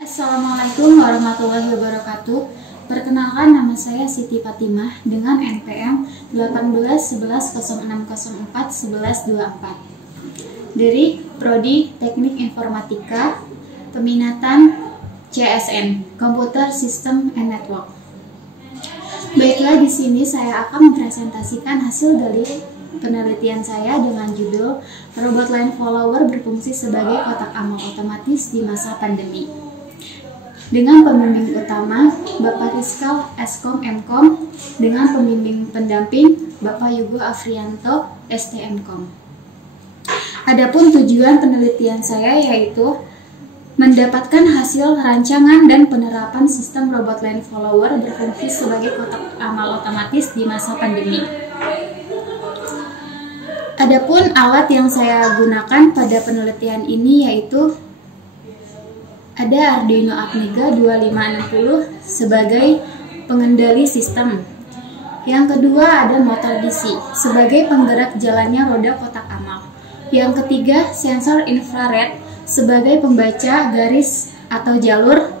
Assalamualaikum warahmatullahi wabarakatuh. Perkenalkan, nama saya Siti Fatimah dengan NPM 181106041124 dari Prodi Teknik Informatika, peminatan CSN, Computer System and Network. Baiklah, di sini saya akan mempresentasikan hasil dari penelitian saya dengan judul Robot Line Follower berfungsi sebagai kotak amal otomatis di masa pandemi. Dengan pembimbing utama Bapak Rizkal Eskom Mkom dengan pembimbing pendamping Bapak Yugo Afrianto STMkom. Adapun tujuan penelitian saya yaitu mendapatkan hasil rancangan dan penerapan sistem robot line follower berfungsi sebagai kotak amal otomatis di masa pandemi. Adapun alat yang saya gunakan pada penelitian ini yaitu ada Arduino Amiga 2560 sebagai pengendali sistem. Yang kedua ada motor DC sebagai penggerak jalannya roda kotak amal. Yang ketiga sensor infrared sebagai pembaca garis atau jalur.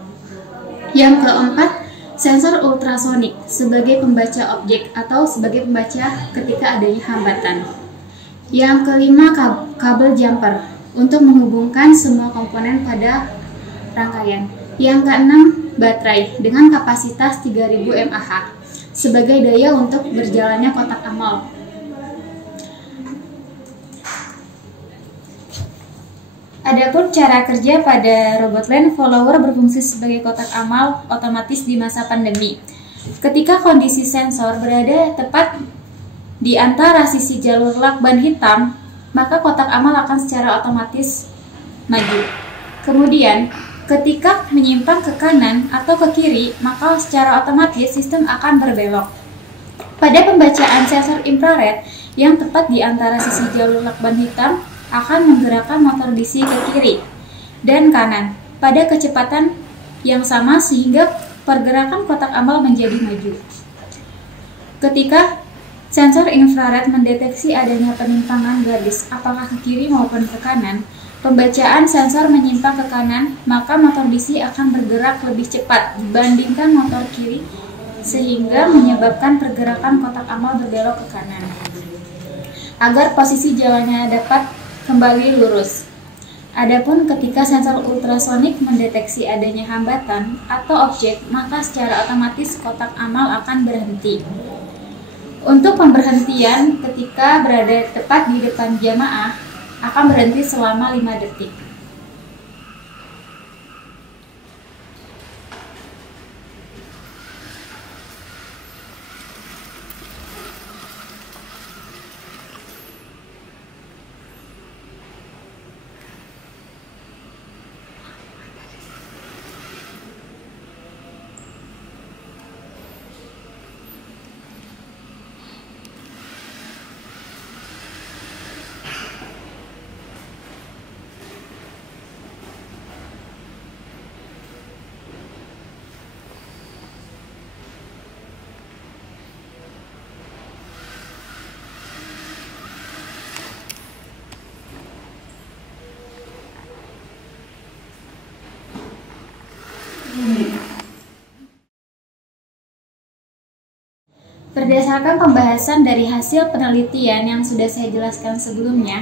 Yang keempat sensor ultrasonik sebagai pembaca objek atau sebagai pembaca ketika adanya hambatan. Yang kelima kabel jumper untuk menghubungkan semua komponen pada rangkaian. Yang keenam, baterai dengan kapasitas 3000 mAh sebagai daya untuk berjalannya kotak amal. Adapun cara kerja pada robot line follower berfungsi sebagai kotak amal otomatis di masa pandemi. Ketika kondisi sensor berada tepat di antara sisi jalur lakban hitam, maka kotak amal akan secara otomatis maju. Kemudian, ketika menyimpang ke kanan atau ke kiri, maka secara otomatis sistem akan berbelok. Pada pembacaan sensor infrared yang tepat di antara sisi jalur lakban hitam akan menggerakkan motor DC ke kiri dan kanan pada kecepatan yang sama sehingga pergerakan kotak amal menjadi maju. Ketika sensor infrared mendeteksi adanya penyimpangan garis apakah ke kiri maupun ke kanan, pembacaan sensor menyimpang ke kanan, maka motor DC akan bergerak lebih cepat dibandingkan motor kiri sehingga menyebabkan pergerakan kotak amal berbelok ke kanan agar posisi jalannya dapat kembali lurus. Adapun ketika sensor ultrasonik mendeteksi adanya hambatan atau objek, maka secara otomatis kotak amal akan berhenti. Untuk pemberhentian ketika berada tepat di depan jamaah akan berhenti selama 5 detik. Berdasarkan pembahasan dari hasil penelitian yang sudah saya jelaskan sebelumnya,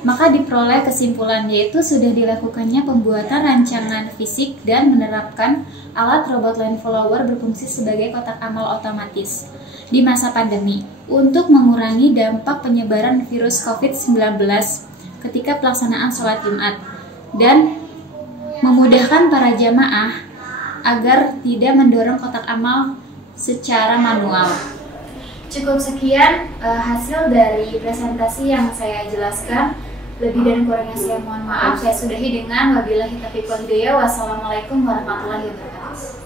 maka diperoleh kesimpulan yaitu sudah dilakukannya pembuatan rancangan fisik dan menerapkan alat robot line follower berfungsi sebagai kotak amal otomatis di masa pandemi untuk mengurangi dampak penyebaran virus COVID-19 ketika pelaksanaan sholat Jumat dan memudahkan para jamaah agar tidak mendorong kotak amal secara manual. Cukup sekian hasil dari presentasi yang saya jelaskan. Lebih dan kurangnya saya mohon maaf. Saya sudahi dengan wabillahi taufiq wal hidayah. Wassalamualaikum warahmatullahi wabarakatuh.